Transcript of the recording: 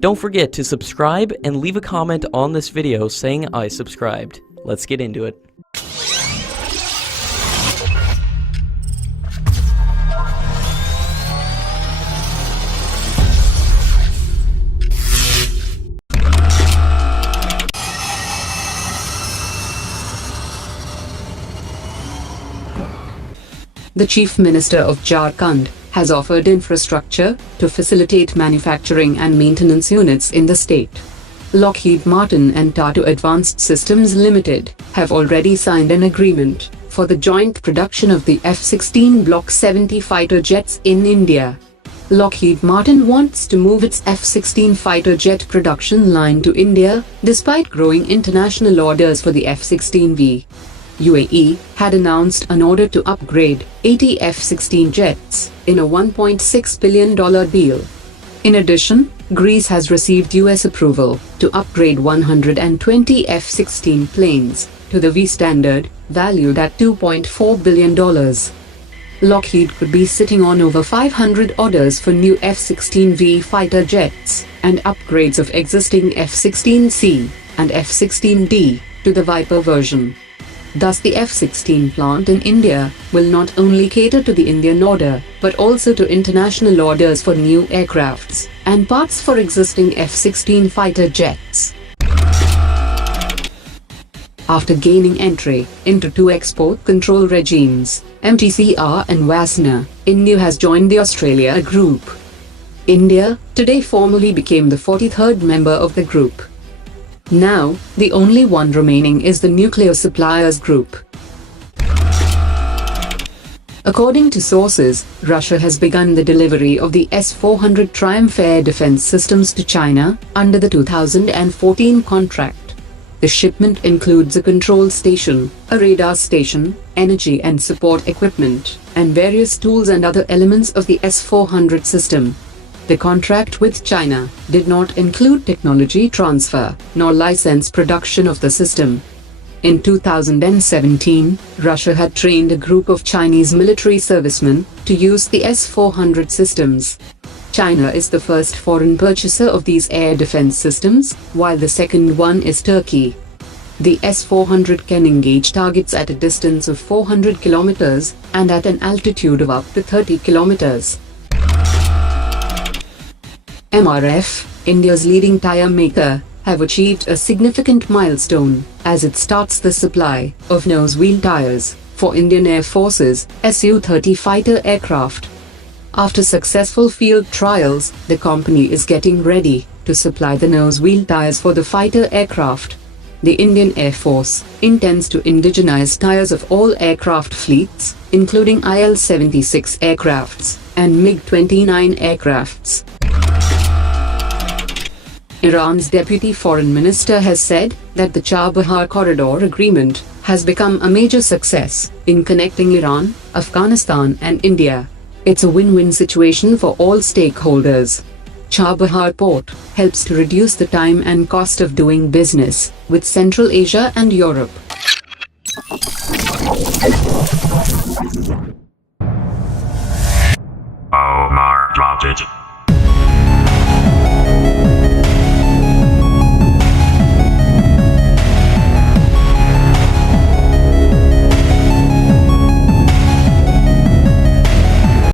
Don't forget to subscribe and leave a comment on this video saying I subscribed. Let's get into it. The Chief Minister of Jharkhand has offered infrastructure to facilitate manufacturing and maintenance units in the state. Lockheed Martin and Tata Advanced Systems Limited have already signed an agreement for the joint production of the F-16 Block 70 fighter jets in India. Lockheed Martin wants to move its F-16 fighter jet production line to India, despite growing international orders for the F-16V. UAE had announced an order to upgrade 80 F-16 jets in a $1.6 billion deal. In addition, Greece has received US approval to upgrade 120 F-16 planes to the V standard, valued at $2.4 billion. Lockheed could be sitting on over 500 orders for new F-16V fighter jets and upgrades of existing F-16C and F-16D to the Viper version. Thus, the F-16 plant in India will not only cater to the Indian order, but also to international orders for new aircrafts and parts for existing F-16 fighter jets. After gaining entry into two export control regimes, MTCR and Wasner, India has joined the Australia Group. India today formally became the 43rd member of the group. Now, the only one remaining is the Nuclear Suppliers Group. According to sources, Russia has begun the delivery of the S400 Triumph air defense systems to China under the 2014 contract. The shipment includes a control station, a radar station, energy and support equipment, and various tools and other elements of the S400 system. The contract with China did not include technology transfer nor license production of the system. In 2017, Russia had trained a group of Chinese military servicemen to use the S-400 systems. China is the first foreign purchaser of these air defense systems, while the second one is Turkey. The S-400 can engage targets at a distance of 400 kilometers and at an altitude of up to 30 kilometers. MRF, India's leading tyre maker, have achieved a significant milestone as it starts the supply of nose-wheel tyres for Indian Air Force's Su-30 fighter aircraft. After successful field trials, the company is getting ready to supply the nose-wheel tyres for the fighter aircraft. The Indian Air Force intends to indigenize tyres of all aircraft fleets, including IL-76 aircrafts and MiG-29 aircrafts. Iran's deputy foreign minister has said that the Chabahar corridor agreement has become a major success in connecting Iran, Afghanistan and India. It's a win-win situation for all stakeholders. Chabahar port helps to reduce the time and cost of doing business with Central Asia and Europe.